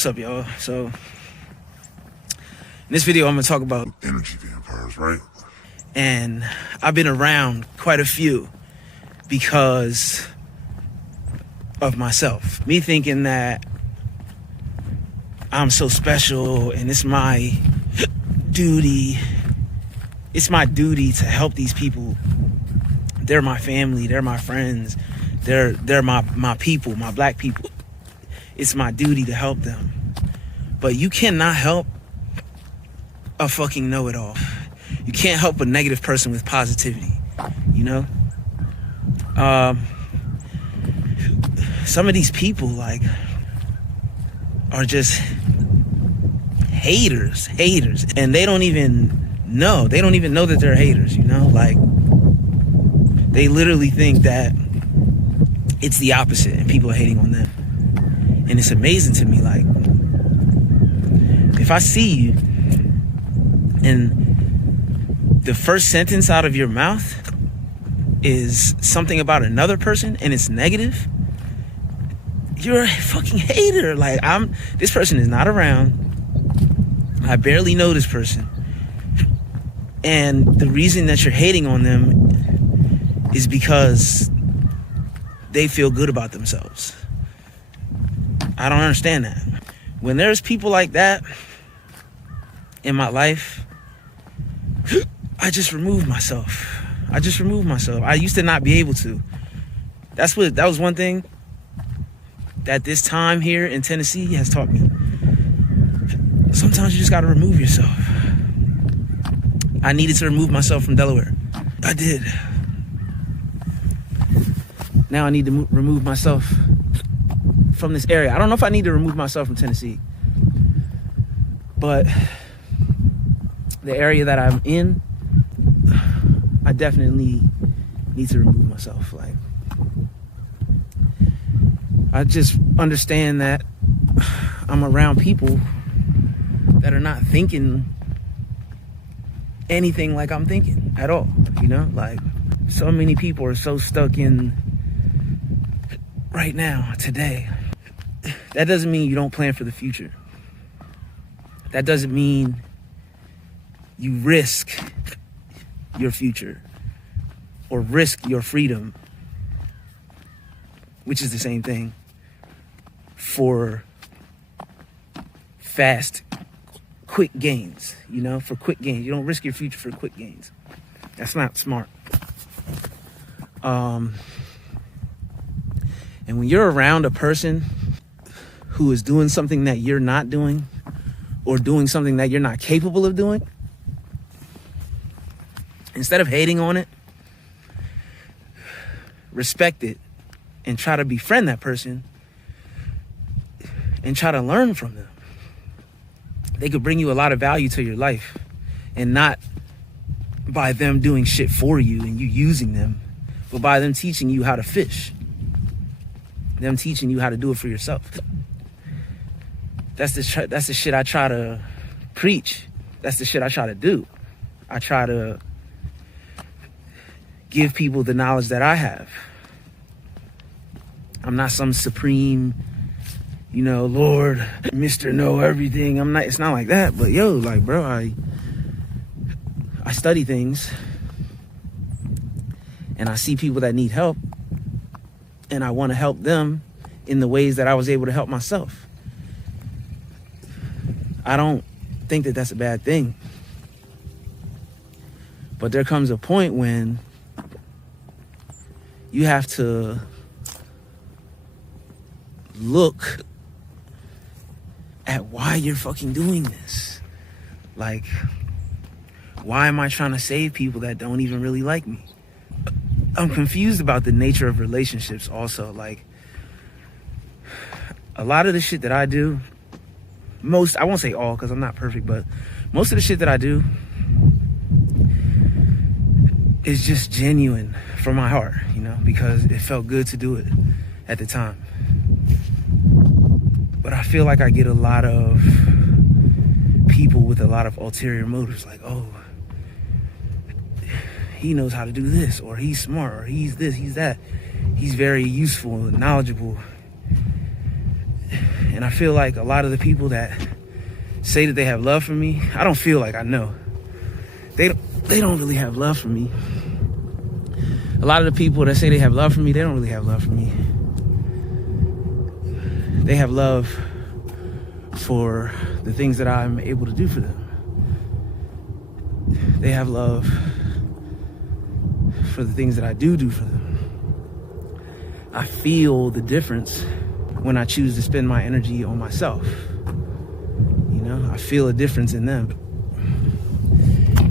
What's up, y'all? So, in this video, I'm gonna talk about energy vampires, right? And I've been around quite a few because of myself. Me thinking that I'm so special and it's my duty. It's my duty to help these people. They're my family. They're my friends. They're my people, my black people. It's my duty to help them. But you cannot help a fucking know-it-all. You can't help a negative person with positivity, you know? Some of these people, like, are just haters. And they don't even know. They don't even know that they're haters, you know? Like, they literally think that it's the opposite and people are hating on them. And it's amazing to me, like, if I see you and the first sentence out of your mouth is something about another person and it's negative, you're a fucking hater. Like, this person is not around. I barely know this person. And the reason that you're hating on them is because they feel good about themselves. I don't understand that. When there's people like that in my life, I just remove myself. I used to not be able to. That was one thing that this time here in Tennessee has taught me. Sometimes you just gotta remove yourself. I needed to remove myself from Delaware. I did. Now I need to remove myself from this area. I don't know if I need to remove myself from Tennessee, but the area that I'm in, I definitely need to remove myself. Like, I just understand that I'm around people that are not thinking anything like I'm thinking at all, you know? Like, so many people are so stuck in right now, today. That doesn't mean you don't plan for the future. That doesn't mean you risk your future or risk your freedom, which is the same thing, for fast, quick gains, you know, for quick gains. You don't risk your future for quick gains. That's not smart. And when you're around a person who is doing something that you're not doing, or doing something that you're not capable of doing, instead of hating on it, respect it and try to befriend that person and try to learn from them. They could bring you a lot of value to your life, and not by them doing shit for you and you using them, but by them teaching you how to fish, them teaching you how to do it for yourself. That's the shit I try to preach. That's the shit I try to do. I try to give people the knowledge that I have. I'm not some supreme, you know, Lord, Mr. Know Everything. It's not like that. But yo, like, bro, I study things and I see people that need help, and I want to help them in the ways that I was able to help myself. I don't think that that's a bad thing. But there comes a point when you have to look at why you're fucking doing this. Like, why am I trying to save people that don't even really like me? I'm confused about the nature of relationships also. Like, a lot of the shit that I do, I won't say all because I'm not perfect, but most of the shit that I do is just genuine from my heart, you know, because it felt good to do it at the time. But I feel like I get a lot of people with a lot of ulterior motives, like, oh, he knows how to do this, or he's smart, or he's this, he's that. He's very useful and knowledgeable. And And I feel like a lot of the people that say that they have love for me, I don't feel like I know. They don't really have love for me. A lot of the people that say they have love for me, they don't really have love for me. They have love for the things that I'm able to do for them. They have love for the things that I do for them. I feel the difference when I choose to spend my energy on myself. You know, I feel a difference in them.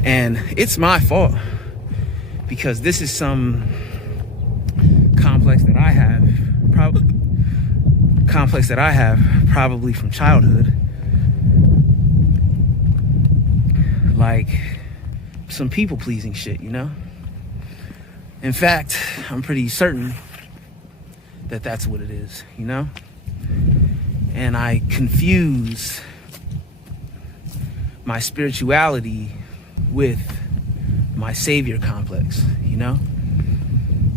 And it's my fault, because this is some complex that I have, probably from childhood. Like some people pleasing shit, you know? In fact, I'm pretty certain that that's what it is, you know? And I confuse my spirituality with my savior complex, you know?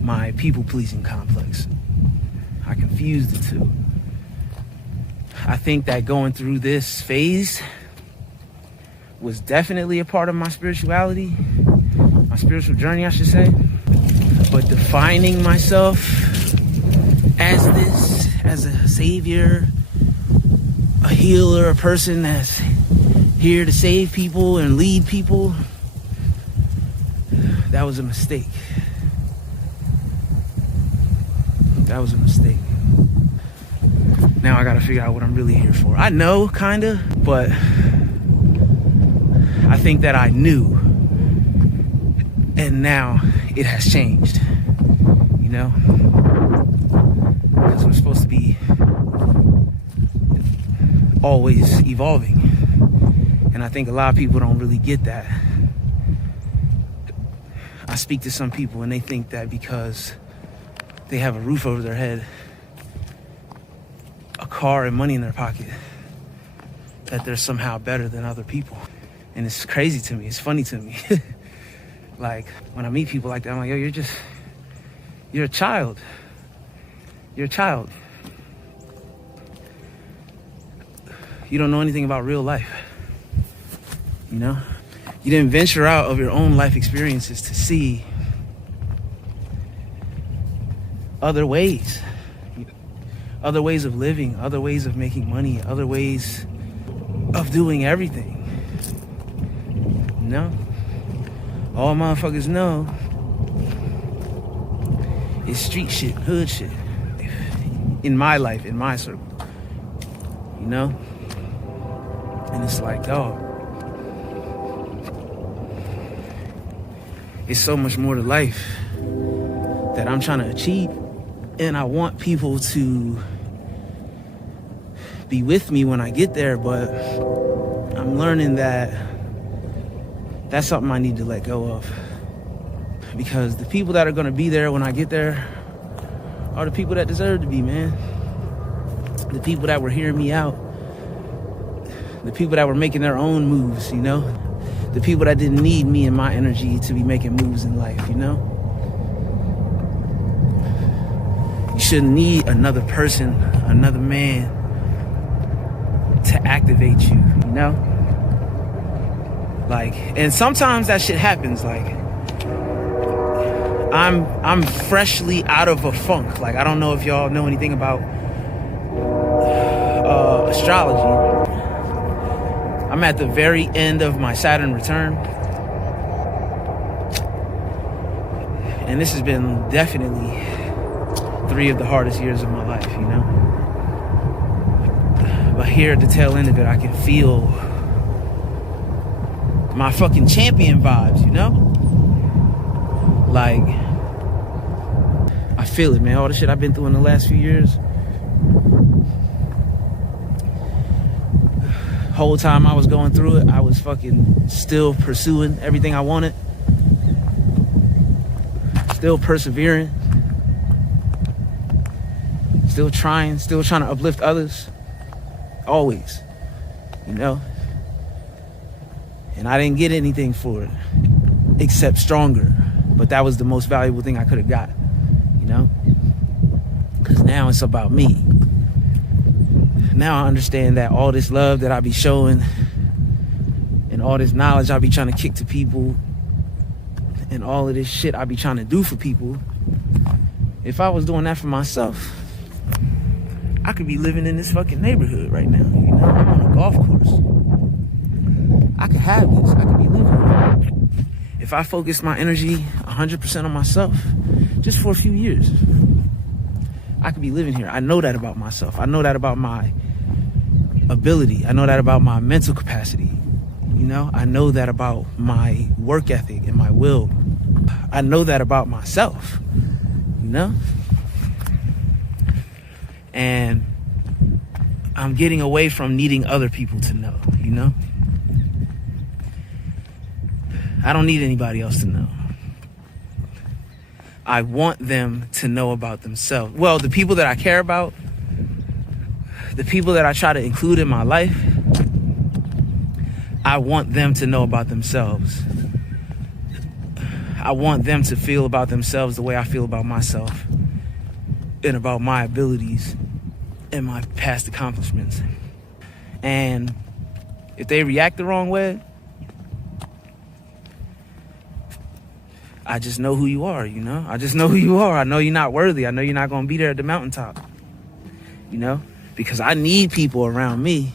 My people-pleasing complex. I confuse the two. I think that going through this phase was definitely a part of my spirituality, my spiritual journey, I should say. But defining myself as this, as a savior, a healer, a person that's here to save people and lead people, that was a mistake. That was a mistake. Now I gotta figure out what I'm really here for. I know, kinda, but I think that I knew, and now it has changed, you know? Because we're supposed to be always evolving. And I think a lot of people don't really get that. I speak to some people and they think that because they have a roof over their head, a car and money in their pocket, that they're somehow better than other people. And it's crazy to me, it's funny to me. Like, when I meet people like that, I'm like, yo, you're a child. You're a child. You don't know anything about real life, you know? You didn't venture out of your own life experiences to see other ways of living, other ways of making money, other ways of doing everything. You know? All motherfuckers know is street shit, hood shit. In my life, in my circle. You know? And it's like, dog, it's so much more to life that I'm trying to achieve. And I want people to be with me when I get there, but I'm learning that that's something I need to let go of. Because the people that are gonna be there when I get there are the people that deserve to be, man. The people that were hearing me out. The people that were making their own moves, you know? The people that didn't need me and my energy to be making moves in life, you know? You shouldn't need another person, another man to activate you, you know? Like, and sometimes that shit happens. Like, I'm freshly out of a funk. Like, I don't know if y'all know anything about astrology. I'm at the very end of my Saturn return. And this has been definitely 3 of the hardest years of my life, you know? But here at the tail end of it, I can feel my fucking champion vibes, you know? Like, I feel it, man. All the shit I've been through in the last few years. Whole time I was going through it, I was fucking still pursuing everything I wanted. Still persevering. Still trying to uplift others. Always. You know? And I didn't get anything for it. Except stronger. But that was the most valuable thing I could have got. You know? Because now it's about me. Now I understand that all this love that I be showing and all this knowledge I be trying to kick to people and all of this shit I be trying to do for people, if I was doing that for myself, I could be living in this fucking neighborhood right now. You know, I'm on a golf course. I could have this. I could be living. If I focus my energy 100% on myself, just for a few years, I could be living here. I know that about myself. I know that about my ability. I know that about my mental capacity. You know, I know that about my work ethic and my will. I know that about myself, you know? And I'm getting away from needing other people to know, you know? I don't need anybody else to know. I want them to know about themselves. Well, the people that I care about, the people that I try to include in my life, I want them to know about themselves. I want them to feel about themselves the way I feel about myself and about my abilities and my past accomplishments. And if they react the wrong way, I just know who you are, you know? I just know who you are. I know you're not worthy. I know you're not going to be there at the mountaintop, you know? Because I need people around me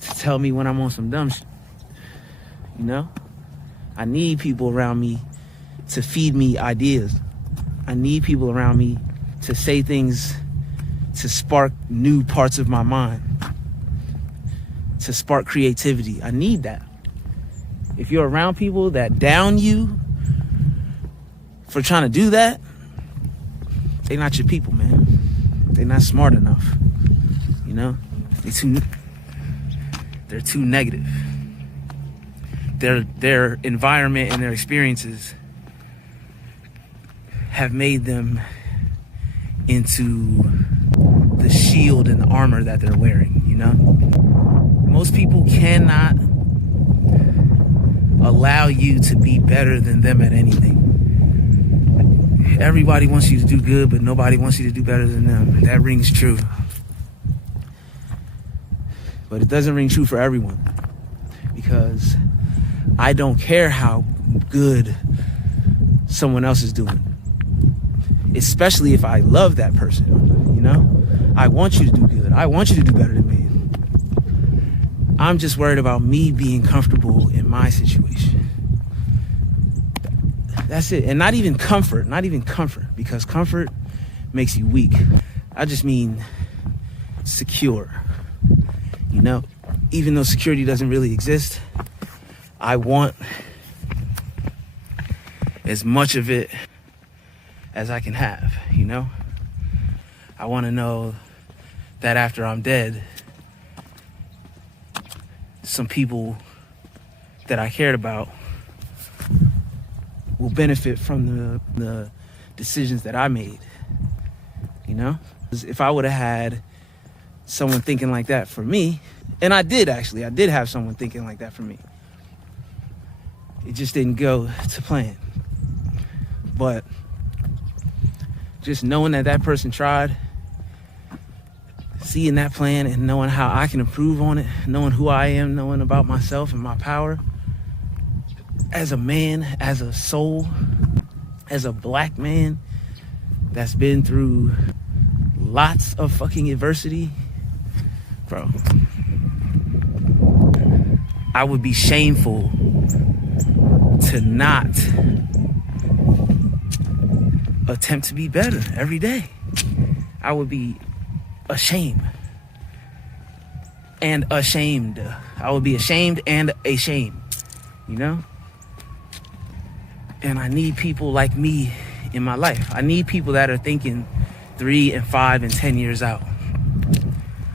to tell me when I'm on some dumb shit, you know? I need people around me to feed me ideas. I need people around me to say things to spark new parts of my mind, to spark creativity. I need that. If you're around people that down you for trying to do that, they're not your people, man. They're not smart enough, you know? They're too negative. Their environment and their experiences have made them into the shield and the armor that they're wearing, you know? Most people cannot allow you to be better than them at anything. Everybody wants you to do good, but nobody wants you to do better than them. That rings true. But it doesn't ring true for everyone, because I don't care how good someone else is doing, especially if I love that person, you know? I want you to do good. I want you to do better than me. I'm just worried about me being comfortable in my situation. That's it. And not even comfort, because comfort makes you weak. I just mean secure, you know? Even though security doesn't really exist, I want as much of it as I can have, you know? I want to know that after I'm dead, some people that I cared about will benefit from the decisions that I made, you know? If I would have had someone thinking like that for me, and I did have someone thinking like that for me. It just didn't go to plan. But just knowing that that person tried, seeing that plan and knowing how I can improve on it, knowing who I am, knowing about myself and my power, as a man, as a soul, as a black man that's been through lots of fucking adversity, bro, I would be shameful to not attempt to be better every day. I would be ashamed and ashamed. I would be ashamed and ashamed, you know? And I need people like me in my life. I need people that are thinking 3 and 5 and 10 years out.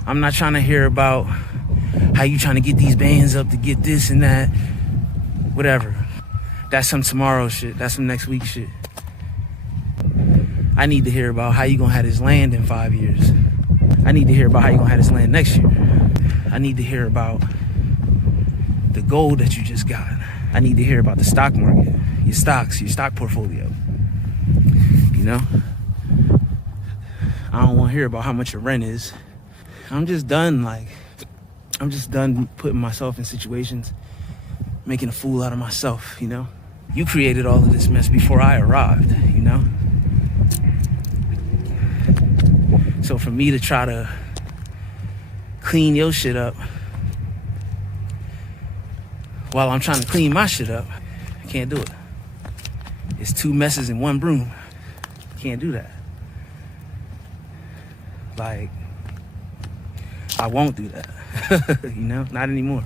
I'm not trying to hear about how you trying to get these bands up to get this and that, whatever. That's some tomorrow shit. That's some next week shit. I need to hear about how you gonna have this land in 5 years. I need to hear about how you gonna have this land next year. I need to hear about the gold that you just got. I need to hear about the stock market, your stocks, your stock portfolio. You know? I don't want to hear about how much your rent is. I'm just done. Like, I'm just done putting myself in situations, making a fool out of myself, you know? You created all of this mess before I arrived, you know? So for me to try to clean your shit up while I'm trying to clean my shit up, I can't do it. It's two messes in one broom. Can't do that. Like, I won't do that. You know, not anymore.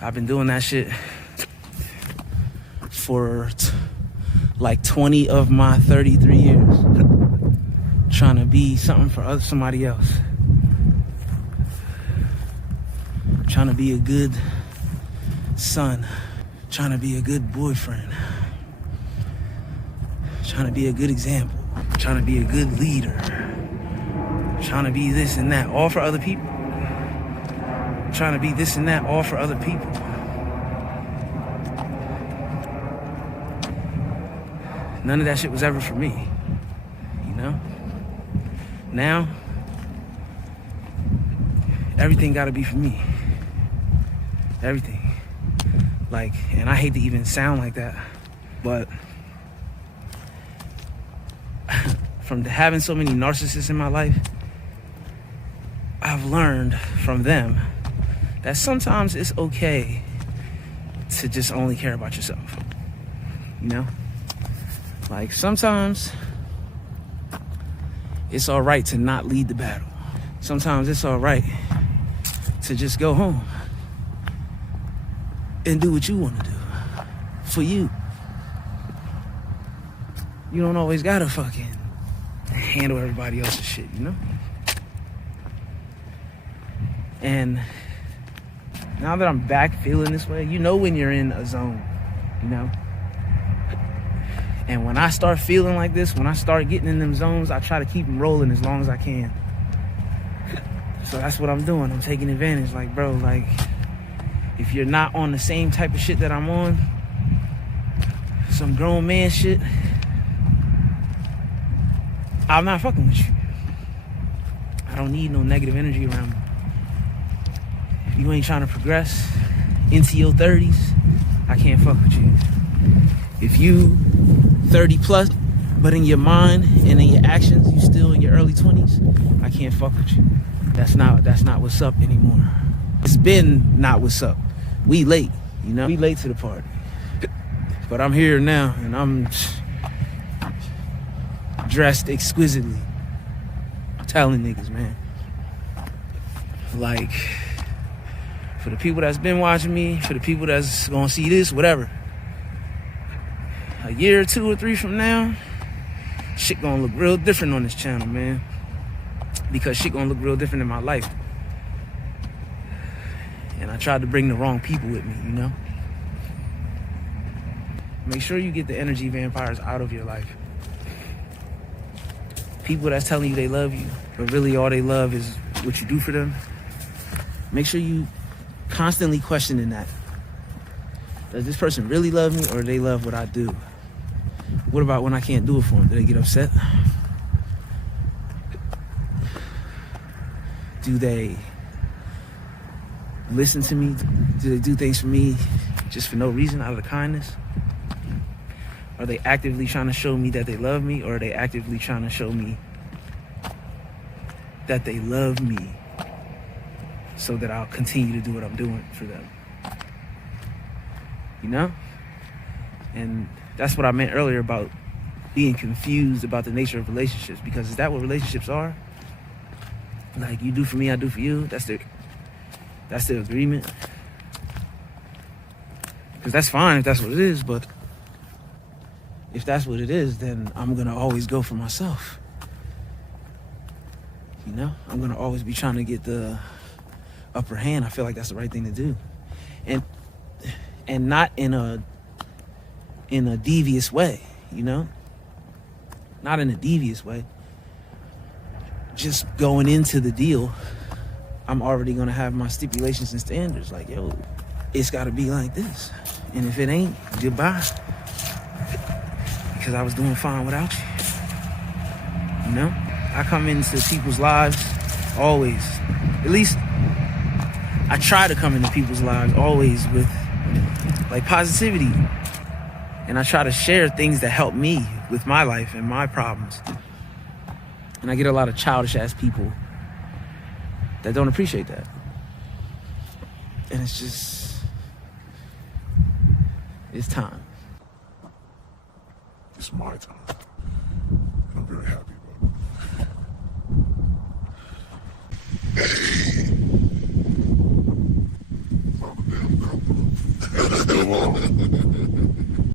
I've been doing that shit for like 20 of my 33 years. Trying to be something for somebody else. Trying to be a good son. Trying to be a good boyfriend. Trying to be a good example. Trying to be a good leader. Trying to be this and that, all for other people. Trying to be this and that, all for other people. None of that shit was ever for me, you know? Now, everything gotta be for me. Everything. Like, and I hate to even sound like that, but from having so many narcissists in my life, I've learned from them that sometimes it's okay to just only care about yourself. You know? Like, sometimes it's all right to not lead the battle. Sometimes it's all right to just go home and do what you want to do for you. You don't always gotta fucking handle everybody else's shit, you know? And now that I'm back feeling this way, you know when you're in a zone, you know? And when I start feeling like this, when I start getting in them zones, I try to keep them rolling as long as I can. So that's what I'm doing. I'm taking advantage. Like, bro, like, if you're not on the same type of shit that I'm on, some grown man shit, I'm not fucking with you. I don't need no negative energy around me. If you ain't trying to progress into your 30s, I can't fuck with you. If you 30 plus, but in your mind and in your actions, you still in your early 20s, I can't fuck with you. That's not what's up anymore. It's been not what's up. We late, you know? We late to the party. But I'm here now, and I'm dressed exquisitely. I'm telling niggas, man. Like, for the people that's been watching me, for the people that's gonna see this, whatever. A year or 2 or 3 from now, shit gonna look real different on this channel, man. Because shit gonna look real different in my life. And I tried to bring the wrong people with me, you know? Make sure you get the energy vampires out of your life. People that's telling you they love you, but really all they love is what you do for them. Make sure you constantly questioning that. Does this person really love me, or do they love what I do? What about when I can't do it for them? Do they get upset? Do they listen to me? Do they do things for me just for no reason, out of the kindness? Are they actively trying to show me that they love me, or are they actively trying to show me that they love me so that I'll continue to do what I'm doing for them? You know? And that's what I meant earlier about being confused about the nature of relationships, because is that what relationships are? Like, you do for me, I do for you. That's the agreement. Because that's fine if that's what it is, but if that's what it is, then I'm gonna always go for myself. You know? I'm gonna always be trying to get the upper hand. I feel like that's the right thing to do. And not in a devious way, you know? Not in a devious way. Just going into the deal, I'm already gonna have my stipulations and standards. Like, yo, it's gotta be like this. And if it ain't, goodbye. Because I was doing fine without you. You know? I come into people's lives always. At least I try to come into people's lives always with like positivity. And I try to share things that help me with my life and my problems. And I get a lot of childish ass people that don't appreciate that. And it's time. It's my time.